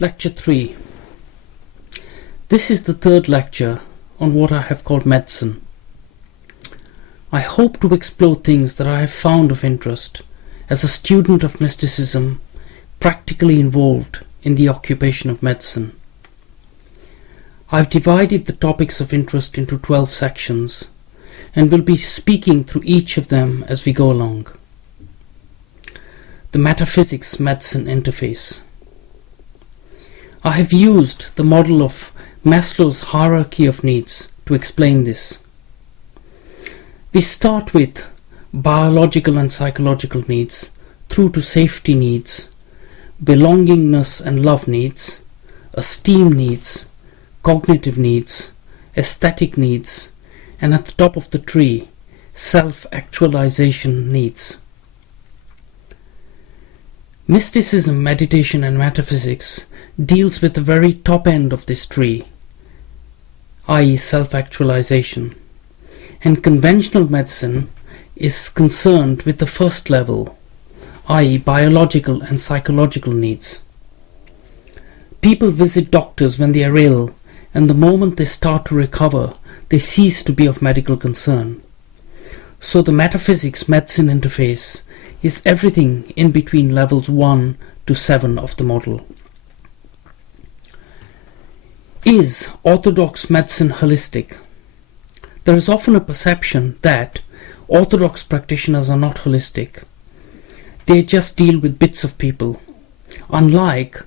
Lecture 3. This is the third lecture on what I have called medicine. I hope to explore things that I have found of interest as a student of mysticism practically involved in the occupation of medicine. I've divided the topics of interest into 12 sections and will be speaking through each of them as we go along. The metaphysics-medicine interface. I have used the model of Maslow's hierarchy of needs to explain this. We start with biological and psychological needs through to safety needs, belongingness and love needs, esteem needs, cognitive needs, aesthetic needs, and at the top of the tree, self-actualization needs. Mysticism, meditation, and metaphysics deals with the very top end of this tree, i.e. self-actualization, and conventional medicine is concerned with the first level, i.e. biological and psychological needs. People visit doctors when they are ill, and the moment they start to recover, they cease to be of medical concern. So the metaphysics-medicine interface is everything in between levels 1 to 7 of the model. Is orthodox medicine holistic? There is often a perception that orthodox practitioners are not holistic. They just deal with bits of people, unlike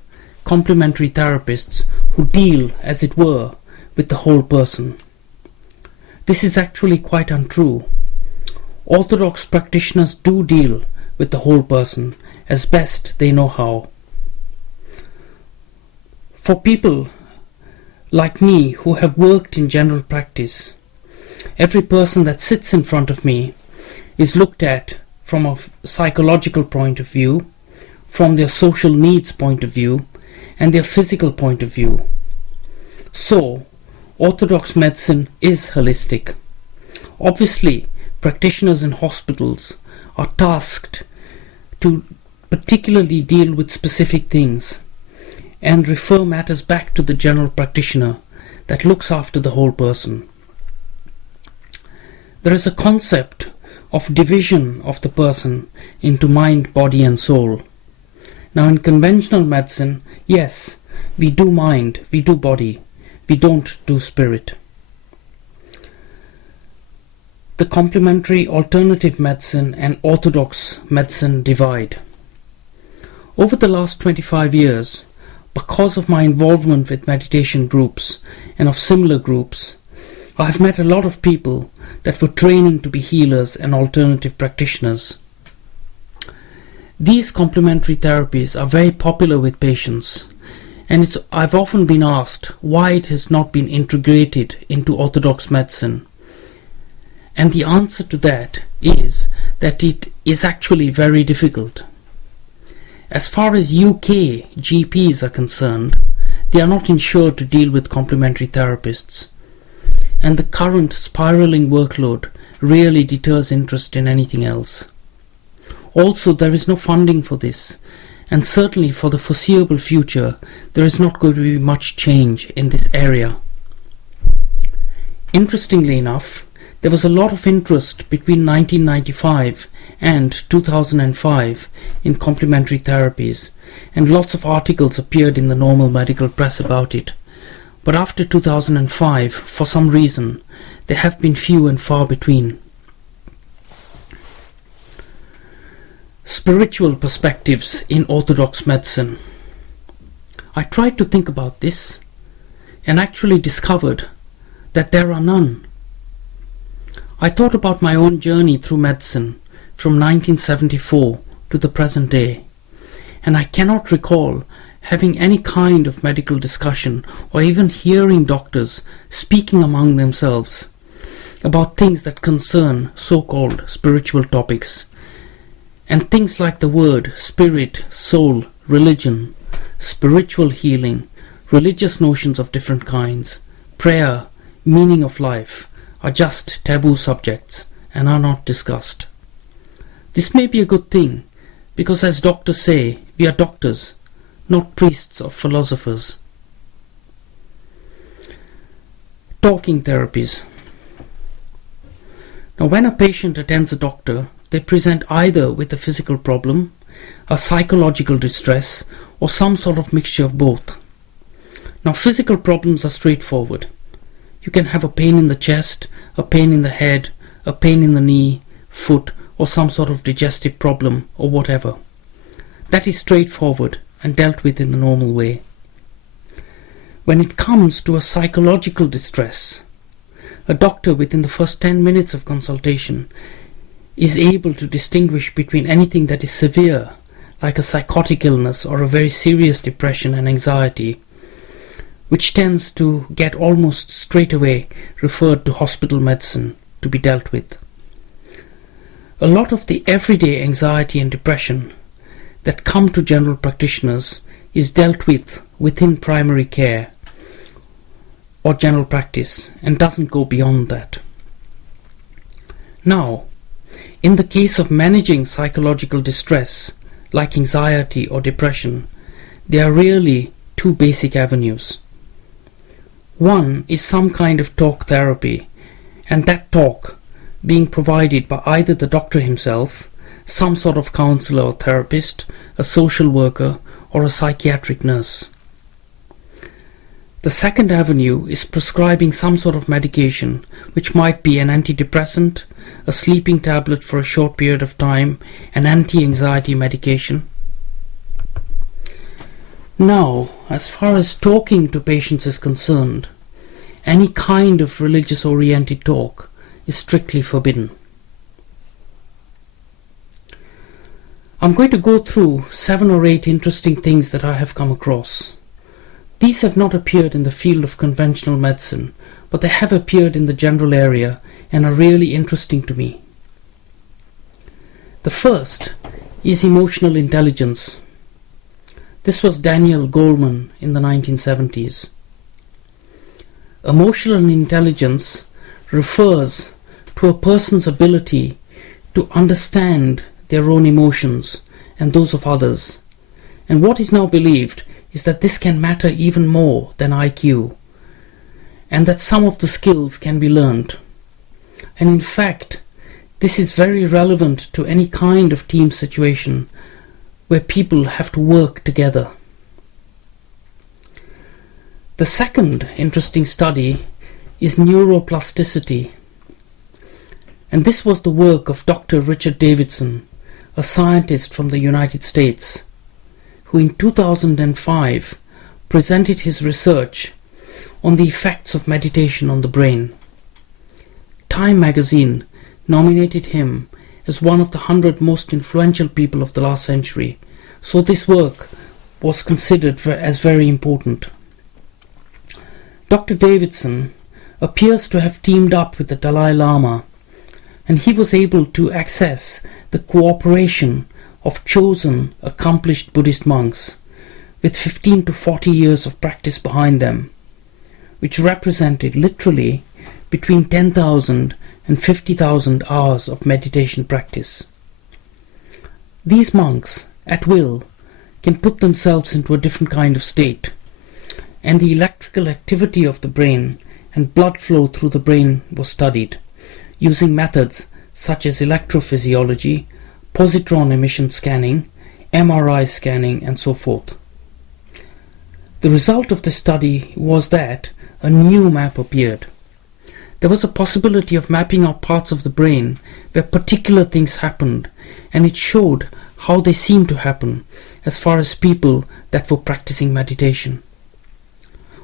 complementary therapists who deal, as it were, with the whole person. This is actually quite untrue. Orthodox practitioners do deal with the whole person as best they know how. For people like me who have worked in general practice, every person that sits in front of me is looked at from a psychological point of view, from their social needs point of view, and their physical point of view. So, orthodox medicine is holistic. Obviously, practitioners in hospitals are tasked to particularly deal with specific things and refer matters back to the general practitioner that looks after the whole person. There is a concept of division of the person into mind, body and soul. Now in conventional medicine, yes, we do mind, we do body, we don't do spirit. The complementary alternative medicine and orthodox medicine divide. Over the last 25 years, because of my involvement with meditation groups and of similar groups, I have met a lot of people that were training to be healers and alternative practitioners. These complementary therapies are very popular with patients, and I've often been asked why it has not been integrated into orthodox medicine. And the answer to that is that it is actually very difficult. As far as UK GPs are concerned, they are not insured to deal with complementary therapists, and the current spiraling workload really deters interest in anything else. Also, there is no funding for this, and certainly for the foreseeable future, there is not going to be much change in this area. Interestingly enough, there was a lot of interest between 1995 and 2005 in complementary therapies, and lots of articles appeared in the normal medical press about it. But after 2005, for some reason, there have been few and far between. Spiritual perspectives in orthodox medicine. I tried to think about this and actually discovered that there are none. I thought about my own journey through medicine from 1974 to the present day, and I cannot recall having any kind of medical discussion or even hearing doctors speaking among themselves about things that concern so-called spiritual topics, and things like the word spirit, soul, religion, spiritual healing, religious notions of different kinds, prayer, meaning of life, are just taboo subjects and are not discussed. This may be a good thing, because as doctors say, we are doctors, not priests or philosophers. Talking therapies. Now, when a patient attends a doctor, they present either with a physical problem, a psychological distress, or some sort of mixture of both. Now, physical problems are straightforward. You can have a pain in the chest, a pain in the head, a pain in the knee, foot, or some sort of digestive problem, or whatever. That is straightforward and dealt with in the normal way. When it comes to a psychological distress, a doctor within the first 10 minutes of consultation is able to distinguish between anything that is severe, like a psychotic illness or a very serious depression and anxiety, which tends to get almost straight away referred to hospital medicine to be dealt with. A lot of the everyday anxiety and depression that come to general practitioners is dealt with within primary care or general practice and doesn't go beyond that. Now, in the case of managing psychological distress like anxiety or depression, there are really two basic avenues. One is some kind of talk therapy, and that talk being provided by either the doctor himself, some sort of counselor or therapist, a social worker, or a psychiatric nurse. The second avenue is prescribing some sort of medication, which might be an antidepressant, a sleeping tablet for a short period of time, an anti-anxiety medication. Now, as far as talking to patients is concerned, any kind of religious-oriented talk is strictly forbidden. I'm going to go through 7 or 8 interesting things that I have come across. These have not appeared in the field of conventional medicine, but they have appeared in the general area and are really interesting to me. The first is emotional intelligence. This was Daniel Goleman in the 1970s. Emotional intelligence refers to a person's ability to understand their own emotions and those of others, and what is now believed is that this can matter even more than IQ, and that some of the skills can be learned. And in fact, this is very relevant to any kind of team situation where people have to work together. The second interesting study is neuroplasticity, and this was the work of Dr. Richard Davidson, a scientist from the United States, who in 2005 presented his research on the effects of meditation on the brain. Time magazine nominated him as one of the 100 most influential people of the last century, so this work was considered as very important. Dr. Davidson appears to have teamed up with the Dalai Lama, and he was able to access the cooperation of chosen, accomplished Buddhist monks with 15 to 40 years of practice behind them, which represented literally between 10,000 and 50,000 hours of meditation practice. These monks, at will, can put themselves into a different kind of state, and the electrical activity of the brain and blood flow through the brain was studied, using methods such as electrophysiology, positron emission scanning, MRI scanning, and so forth. The result of this study was that a new map appeared. There was a possibility of mapping out parts of the brain where particular things happened, and it showed how they seemed to happen as far as people that were practicing meditation.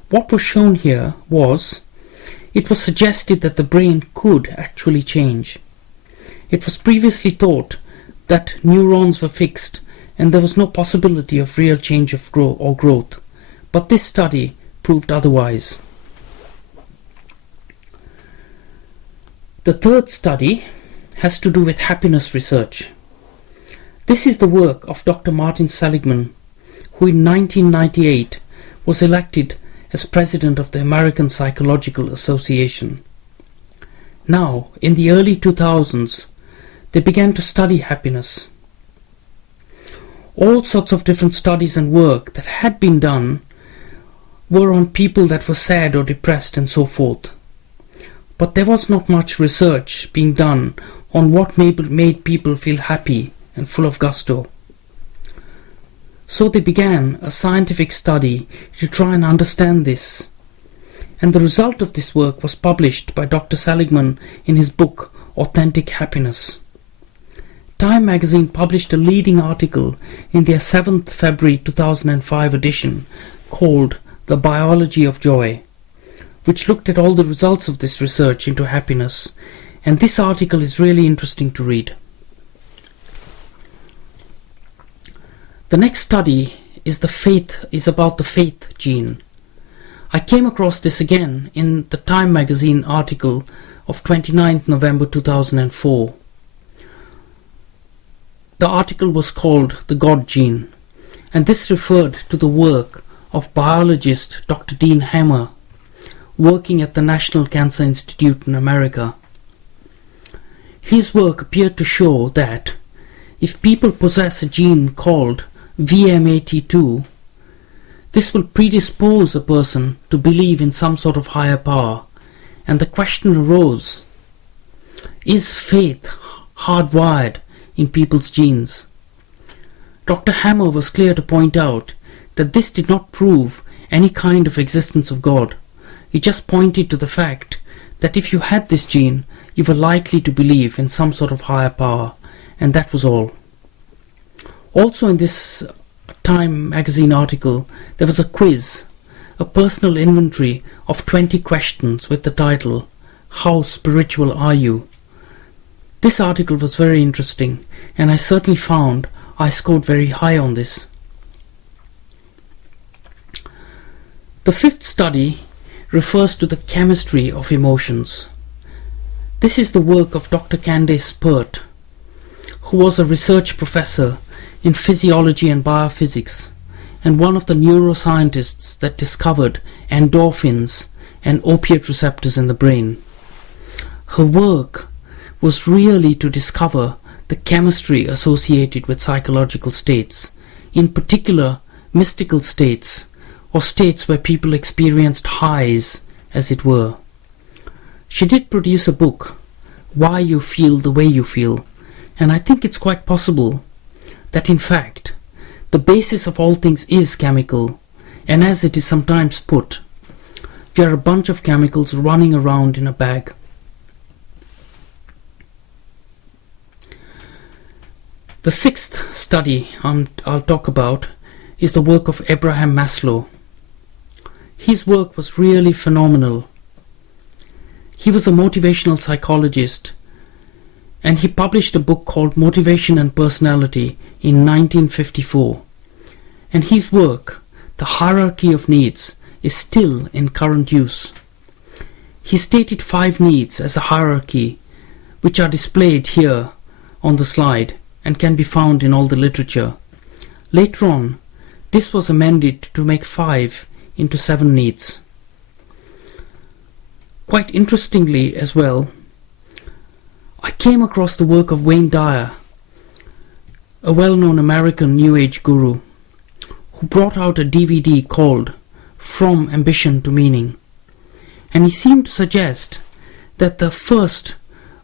What was shown here was, it was suggested that the brain could actually change. It was previously thought that neurons were fixed and there was no possibility of real change of growth, but this study proved otherwise. The third study has to do with happiness research. This is the work of Dr. Martin Seligman, who in 1998 was elected as president of the American Psychological Association. Now, in the early 2000s, they began to study happiness. All sorts of different studies and work that had been done were on people that were sad or depressed and so forth. But there was not much research being done on what made people feel happy and full of gusto. So they began a scientific study to try and understand this. And the result of this work was published by Dr. Seligman in his book Authentic Happiness. Time magazine published a leading article in their 7th February 2005 edition called The Biology of Joy, which looked at all the results of this research into happiness, and this article is really interesting to read. The next study is about the faith gene. I came across this again in the Time magazine article of 29th November 2004. The article was called The God Gene, and this referred to the work of biologist Dr. Dean Hamer, working at the National Cancer Institute in America. His work appeared to show that if people possess a gene called VMAT2, this will predispose a person to believe in some sort of higher power, and the question arose, is faith hardwired in people's genes? Dr. Hamer was clear to point out that this did not prove any kind of existence of God. He just pointed to the fact that if you had this gene, you were likely to believe in some sort of higher power, and that was all. Also in this Time magazine article, there was a quiz, a personal inventory of 20 questions with the title, How Spiritual Are You? This article was very interesting, and I certainly found I scored very high on this. The fifth study refers to the chemistry of emotions. This is the work of Dr. Candace Pert, who was a research professor in physiology and biophysics, and one of the neuroscientists that discovered endorphins and opiate receptors in the brain. Her work was really to discover the chemistry associated with psychological states, in particular mystical states, or states where people experienced highs, as it were. She did produce a book, Why You Feel the Way You Feel, and I think it's quite possible that in fact the basis of all things is chemical, and as it is sometimes put, we are a bunch of chemicals running around in a bag. The sixth study I'll talk about is the work of Abraham Maslow. His work was really phenomenal. He was a motivational psychologist, and he published a book called Motivation and Personality in 1954. And his work, The Hierarchy of Needs, is still in current use. He stated 5 needs as a hierarchy, which are displayed here on the slide and can be found in all the literature. Later on, this was amended to make 5 into 7 needs. Quite interestingly as well, I came across the work of Wayne Dyer, a well-known American New Age guru, who brought out a DVD called From Ambition to Meaning. And he seemed to suggest that the first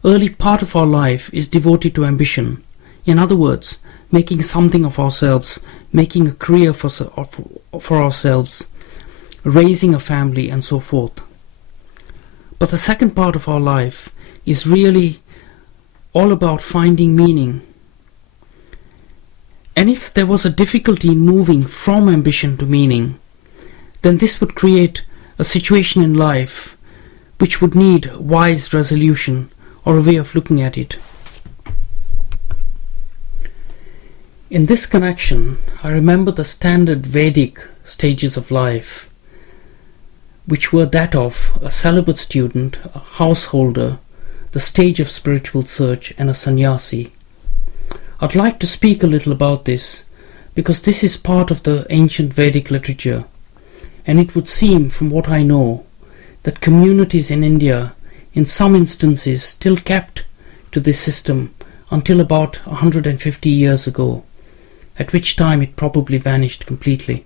early part of our life is devoted to ambition. In other words, making something of ourselves, making a career for ourselves, raising a family, and so forth. But the second part of our life is really all about finding meaning. And if there was a difficulty in moving from ambition to meaning, then this would create a situation in life which would need wise resolution or a way of looking at it. In this connection, I remember the standard Vedic stages of life, which were that of a celibate student, a householder, the stage of spiritual search, and a sannyasi. I'd like to speak a little about this, because this is part of the ancient Vedic literature, and it would seem, from what I know, that communities in India, in some instances, still kept to this system until about 150 years ago. at which time it probably vanished completely.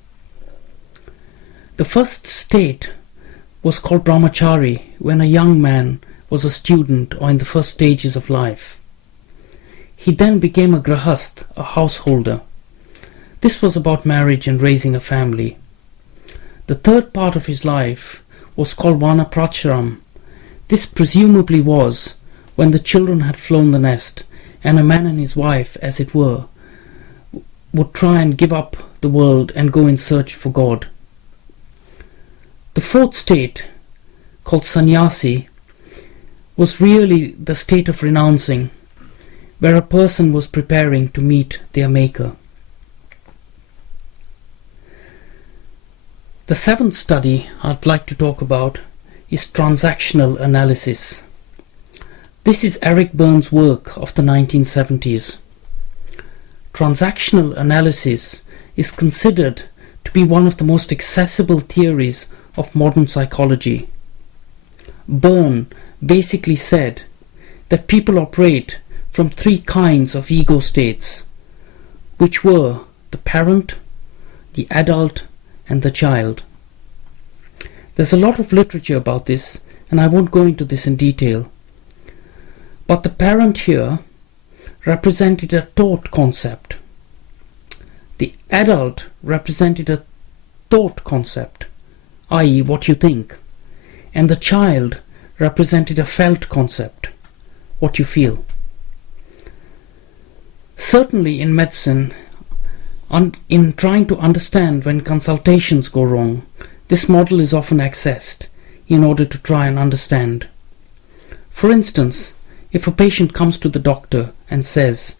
The first state was called brahmachari when a young man was a student or in the first stages of life. He then became a grahast, a householder. This was about marriage and raising a family. The third part of his life was called vanaprashram. This presumably was when the children had flown the nest and a man and his wife, as it were, would try and give up the world and go in search for God. The fourth state, called sannyasi, was really the state of renouncing, where a person was preparing to meet their maker. The seventh study I'd like to talk about is transactional analysis. This is Eric Berne's work of the 1970s. Transactional analysis is considered to be one of the most accessible theories of modern psychology. Berne basically said that people operate from three kinds of ego states, which were the parent, the adult, and the child. There's a lot of literature about this, and I won't go into this in detail. But the parent here represented a thought concept. The adult represented a thought concept, i.e. what you think. And the child represented a felt concept, what you feel. Certainly in medicine, in trying to understand when consultations go wrong, this model is often accessed in order to try and understand. For instance, if a patient comes to the doctor and says,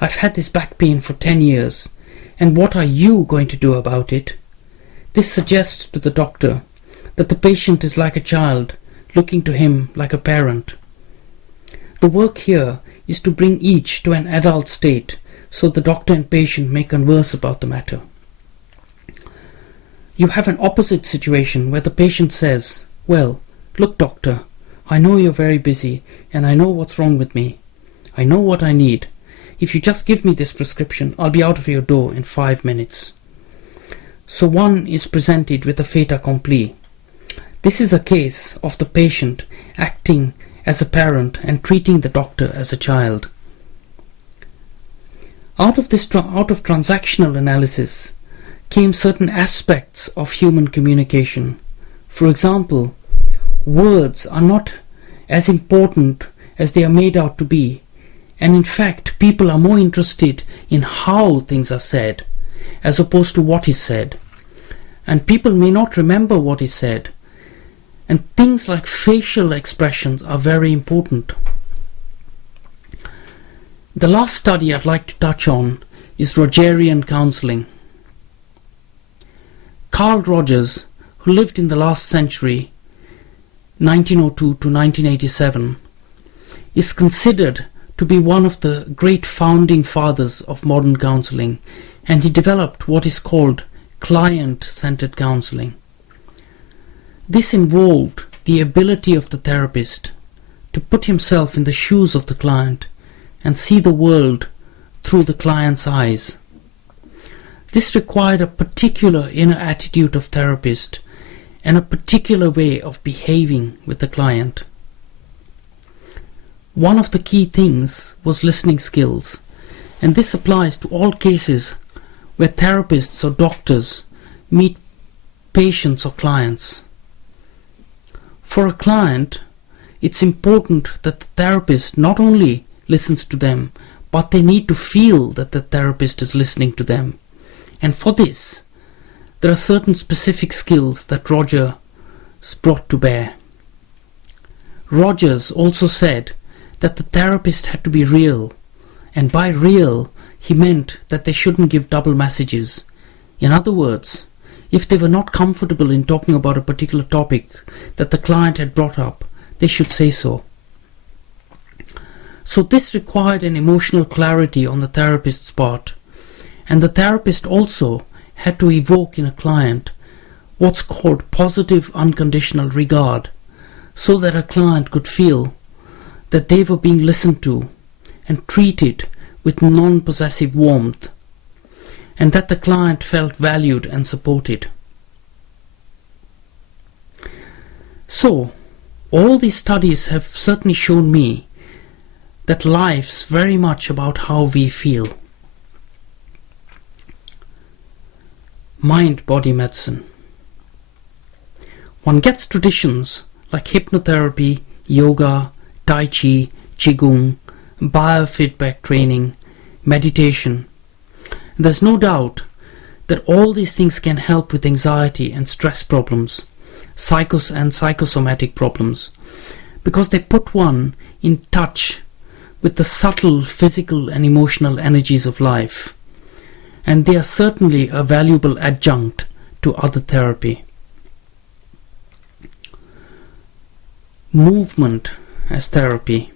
"I've had this back pain for 10 years, and what are you going to do about it?" This suggests to the doctor that the patient is like a child, looking to him like a parent. The work here is to bring each to an adult state so the doctor and patient may converse about the matter. You have an opposite situation where the patient says, "Well, look doctor, I know you're very busy and I know what's wrong with me. I know what I need. If you just give me this prescription, I'll be out of your door in 5 minutes." So one is presented with a fait accompli. This is a case of the patient acting as a parent and treating the doctor as a child. Out of transactional analysis came certain aspects of human communication. For example, words are not as important as they are made out to be, and in fact people are more interested in how things are said as opposed to what is said. And people may not remember what is said, and things like facial expressions are very important. The last study I'd like to touch on is Rogerian counseling. Carl Rogers, who lived in the last century, 1902 to 1987, is considered to be one of the great founding fathers of modern counseling, and he developed what is called client-centered counseling. This involved the ability of the therapist to put himself in the shoes of the client and see the world through the client's eyes. This required a particular inner attitude of therapist and a particular way of behaving with the client. One of the key things was listening skills, and this applies to all cases where therapists or doctors meet patients or clients. For a client, it's important that the therapist not only listens to them, but they need to feel that the therapist is listening to them. And for this, there are certain specific skills that Rogers brought to bear. Rogers also said that the therapist had to be real, and by real, he meant that they shouldn't give double messages. In other words, if they were not comfortable in talking about a particular topic that the client had brought up, they should say so. So this required an emotional clarity on the therapist's part, and the therapist also had to evoke in a client what's called positive unconditional regard, so that a client could feel that they were being listened to and treated with non-possessive warmth. and that the client felt valued and supported. So, all these studies have certainly shown me that life's very much about how we feel. Mind-body medicine. One gets traditions like hypnotherapy, yoga, tai chi, qigong, biofeedback training, meditation. There's no doubt that all these things can help with anxiety and stress problems, psychosomatic problems, because they put one in touch with the subtle physical and emotional energies of life, and they are certainly a valuable adjunct to other therapy. Movement as therapy.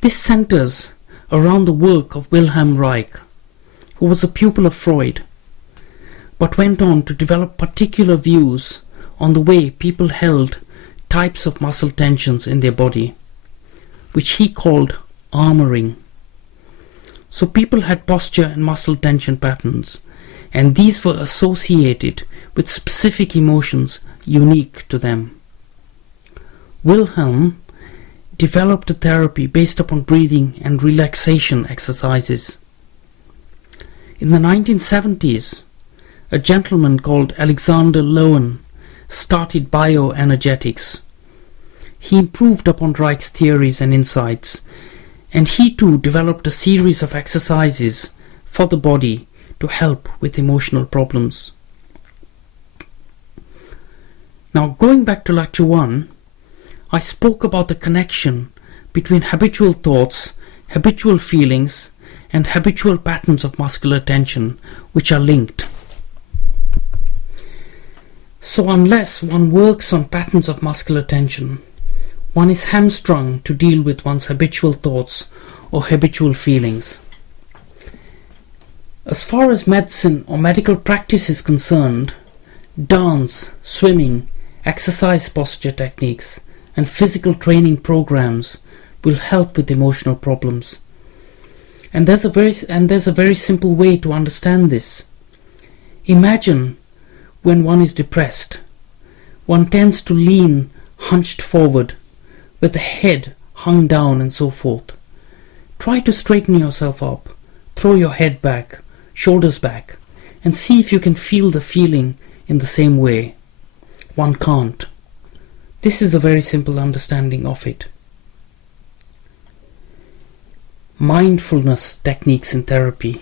This centers around the work of Wilhelm Reich, who was a pupil of Freud, but went on to develop particular views on the way people held types of muscle tensions in their body, which he called armoring. So people had posture and muscle tension patterns, and these were associated with specific emotions unique to them. Wilhelm developed a therapy based upon breathing and relaxation exercises. In the 1970s, a gentleman called Alexander Lowen started bioenergetics. He improved upon Reich's theories and insights, and he too developed a series of exercises for the body to help with emotional problems. Now, going back to Lecture 1, I spoke about the connection between habitual thoughts, habitual feelings, and habitual patterns of muscular tension, which are linked. So unless one works on patterns of muscular tension, one is hamstrung to deal with one's habitual thoughts or habitual feelings. As far as medicine or medical practice is concerned, dance, swimming, exercise posture techniques, and physical training programs will help with emotional problems. And there's a very simple way to understand this. Imagine when one is depressed, one tends to lean hunched forward, with the head hung down and so forth. Try to straighten yourself up, throw your head back, shoulders back, and see if you can feel the feeling in the same way. One can't. This is a very simple understanding of it. Mindfulness techniques in therapy.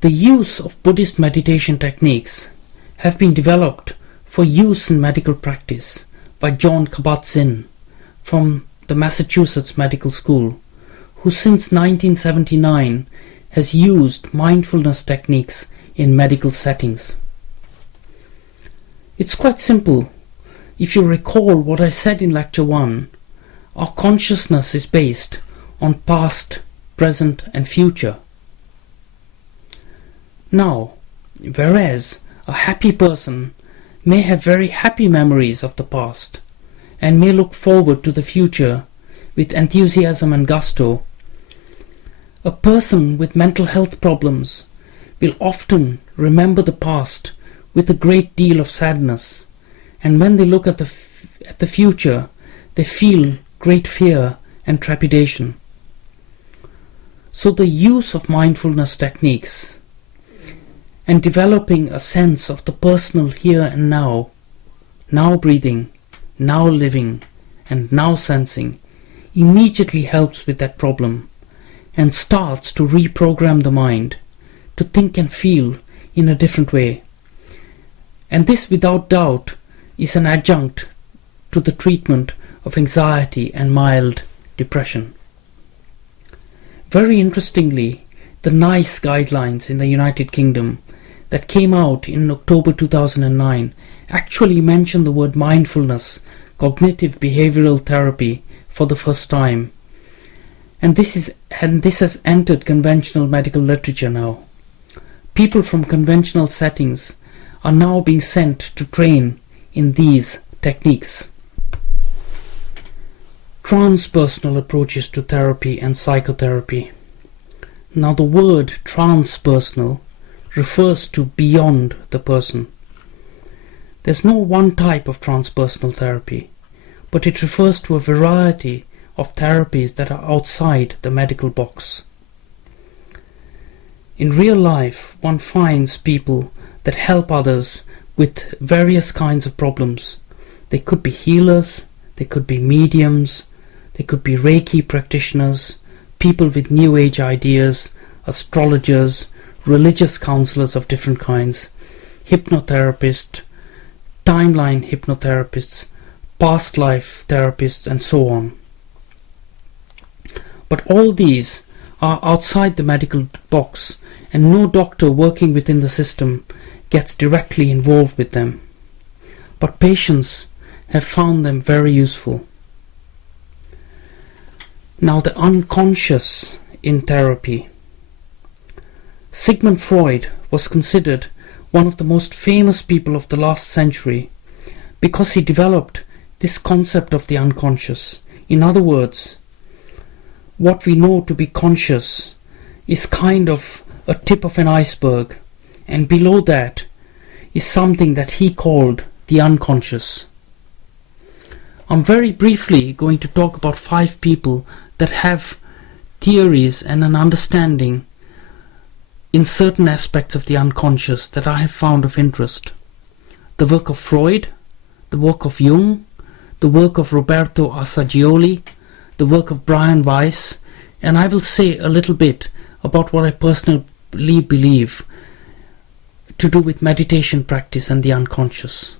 The use of Buddhist meditation techniques have been developed for use in medical practice by John Kabat-Zinn from the Massachusetts Medical School, who since 1979 has used mindfulness techniques in medical settings. It's quite simple. If you recall what I said in Lecture 1, our consciousness is based on past, present and future. Now, whereas a happy person may have very happy memories of the past and may look forward to the future with enthusiasm and gusto, a person with mental health problems will often remember the past with a great deal of sadness, and when they look at the future, they feel great fear and trepidation. So the use of mindfulness techniques and developing a sense of the personal here and now breathing, now living, and now sensing, immediately helps with that problem and starts to reprogram the mind to think and feel in a different way. And this, without doubt, is an adjunct to the treatment of anxiety and mild depression. Very interestingly, the NICE guidelines in the United Kingdom that came out in October 2009 actually mention the word mindfulness, cognitive behavioral therapy, for the first time. And this has entered conventional medical literature now. People from conventional settings are now being sent to train in these techniques. Transpersonal approaches to therapy and psychotherapy. Now the word transpersonal refers to beyond the person. There's no one type of transpersonal therapy, but it refers to a variety of therapies that are outside the medical box. In real life, one finds people that help others with various kinds of problems. They could be healers, they could be mediums, they could be Reiki practitioners, people with New Age ideas, astrologers, religious counselors of different kinds, hypnotherapists, timeline hypnotherapists, past life therapists, and so on. But all these are outside the medical box, and no doctor working within the system gets directly involved with them. But patients have found them very useful. Now, the unconscious in therapy. Sigmund Freud was considered one of the most famous people of the last century because he developed this concept of the unconscious. In other words, what we know to be conscious is kind of a tip of an iceberg, and below that is something that he called the unconscious. I'm very briefly going to talk about 5 people that have theories and an understanding in certain aspects of the unconscious that I have found of interest. The work of Freud, the work of Jung, the work of Roberto Assagioli, the work of Brian Weiss, and I will say a little bit about what I personally believe to do with meditation practice and the unconscious.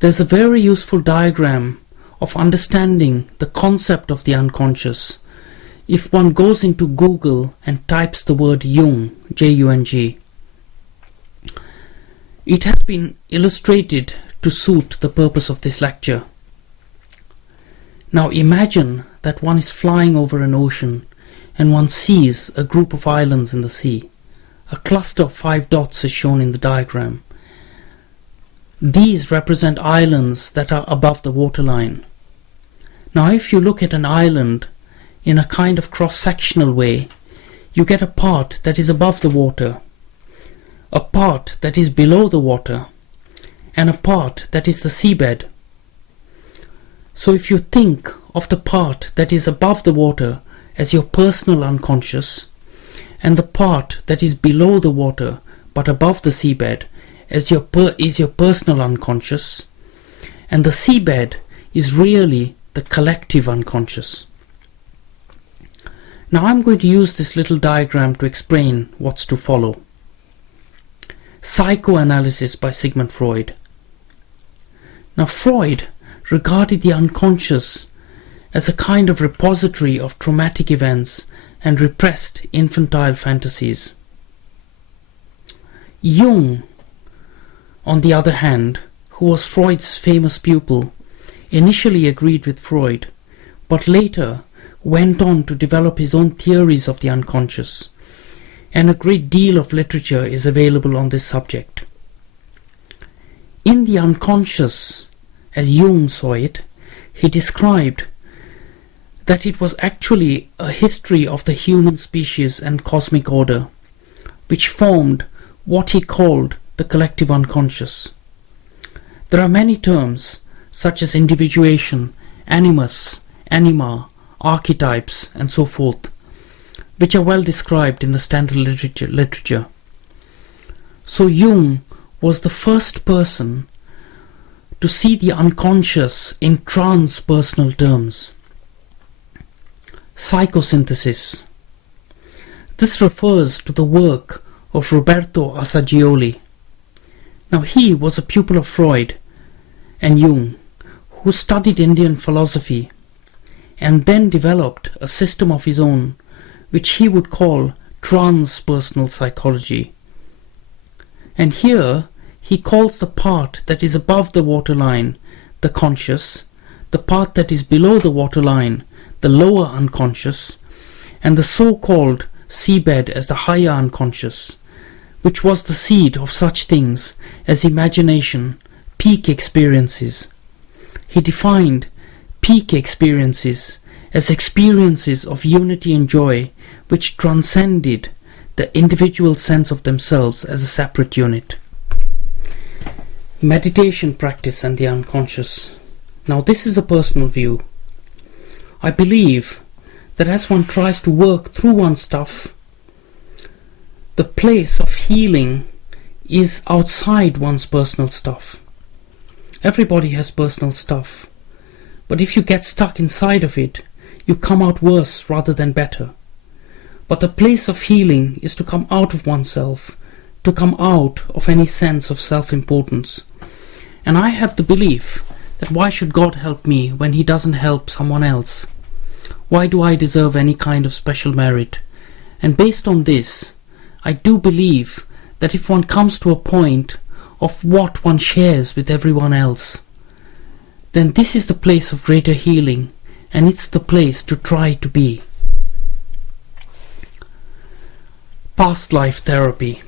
There's a very useful diagram of understanding the concept of the unconscious if one goes into Google and types the word Jung, J-U-N-G. It has been illustrated to suit the purpose of this lecture. Now imagine that one is flying over an ocean and one sees a group of islands in the sea. A cluster of 5 dots is shown in the diagram. These represent islands that are above the waterline. Now if you look at an island in a kind of cross-sectional way, you get a part that is above the water, a part that is below the water, and a part that is the seabed. So if you think of the part that is above the water as your personal unconscious, and the part that is below the water but above the seabed as your personal unconscious, and the seabed is really the collective unconscious. Now I'm going to use this little diagram to explain what's to follow. Psychoanalysis by Sigmund Freud. Now Freud regarded the unconscious as a kind of repository of traumatic events and repressed infantile fantasies. Jung, on the other hand, who was Freud's famous pupil, initially agreed with Freud, but later went on to develop his own theories of the unconscious, and a great deal of literature is available on this subject. In the unconscious, as Jung saw it, he described that it was actually a history of the human species and cosmic order, which formed what he called the collective unconscious. There are many terms, such as individuation, animus, anima, archetypes, and so forth, which are well described in the standard literature. So Jung was the first person to see the unconscious in transpersonal terms. Psychosynthesis. This refers to the work of Roberto Assagioli. Now he was a pupil of Freud and Jung, who studied Indian philosophy and then developed a system of his own, which he would call transpersonal psychology. And here he calls the part that is above the waterline the conscious, the part that is below the waterline the lower unconscious, and the so-called seabed as the higher unconscious, which was the seed of such things as imagination, peak experiences. He defined peak experiences as experiences of unity and joy which transcended the individual sense of themselves as a separate unit. Meditation practice and the unconscious. Now this is a personal view. I believe that as one tries to work through one's stuff, the place of healing is outside one's personal stuff. Everybody has personal stuff, but if you get stuck inside of it, you come out worse rather than better. But the place of healing is to come out of oneself, to come out of any sense of self-importance. And I have the belief that why should God help me when He doesn't help someone else? Why do I deserve any kind of special merit? And based on this, I do believe that if one comes to a point of what one shares with everyone else, then this is the place of greater healing, and it's the place to try to be. Past life therapy.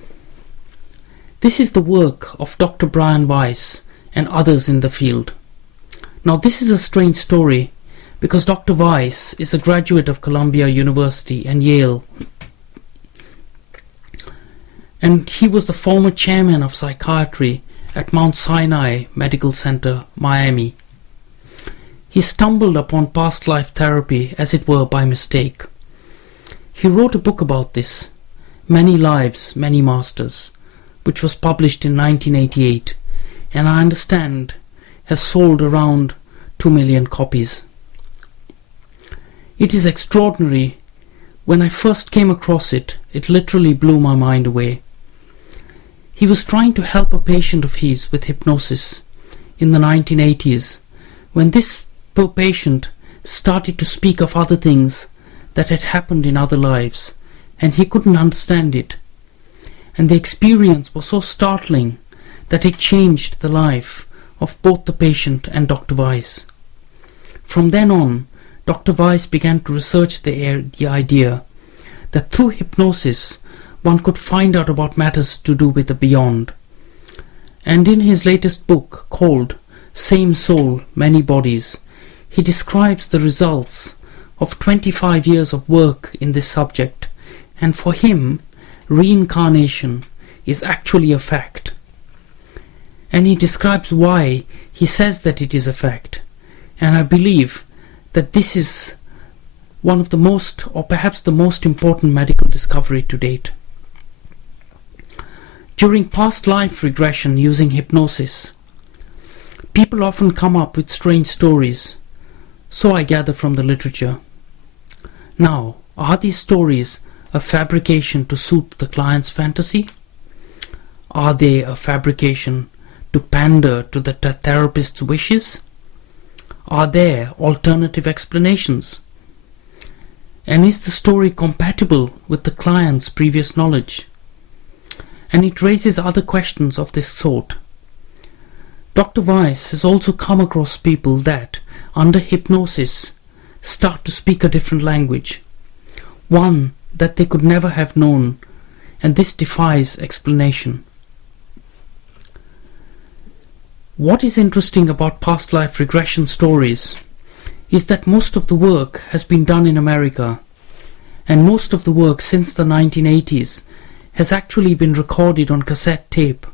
This is the work of Dr. Brian Weiss and others in the field. Now this is a strange story because Dr. Weiss is a graduate of Columbia University and Yale, and he was the former chairman of psychiatry at Mount Sinai Medical Center, Miami. He stumbled upon past life therapy, as it were, by mistake. He wrote a book about this, Many Lives, Many Masters, which was published in 1988, and I understand has sold around 2 million copies. It is extraordinary. When I first came across it, it literally blew my mind away. He was trying to help a patient of his with hypnosis in the 1980s, when this patient started to speak of other things that had happened in other lives, and he couldn't understand it. And the experience was so startling that it changed the life of both the patient and Dr. Weiss. From then on, Dr. Weiss began to research the idea that through hypnosis one could find out about matters to do with the beyond. And in his latest book called Same Soul, Many Bodies, he describes the results of 25 years of work in this subject, and for him, reincarnation is actually a fact. And he describes why he says that it is a fact. And I believe that this is one of the most, or perhaps the most important medical discovery to date. During past life regression using hypnosis, people often come up with strange stories, so I gather from the literature. Now, are these stories a fabrication to suit the client's fantasy? Are they a fabrication to pander to the therapist's wishes? Are there alternative explanations? And is the story compatible with the client's previous knowledge? And it raises other questions of this sort. Dr. Weiss has also come across people that, under hypnosis, start to speak a different language, one that they could never have known, and this defies explanation. What is interesting about past life regression stories is that most of the work has been done in America, and most of the work since the 1980s has actually been recorded on cassette tape,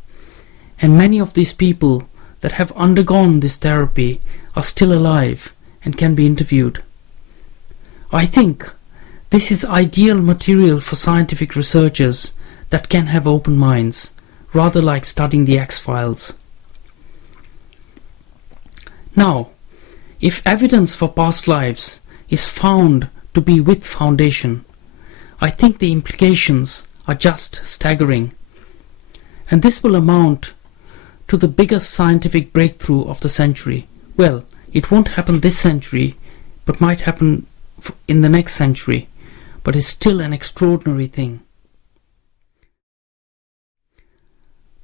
and many of these people that have undergone this therapy are still alive and can be interviewed. I think this is ideal material for scientific researchers that can have open minds, rather like studying the X-Files. Now, if evidence for past lives is found to be with foundation, I think the implications are just staggering, and this will amount to the biggest scientific breakthrough of the century. Well, it won't happen this century, but might happen in the next century, but it's still an extraordinary thing.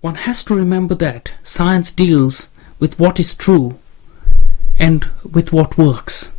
One has to remember that science deals with what is true and with what works.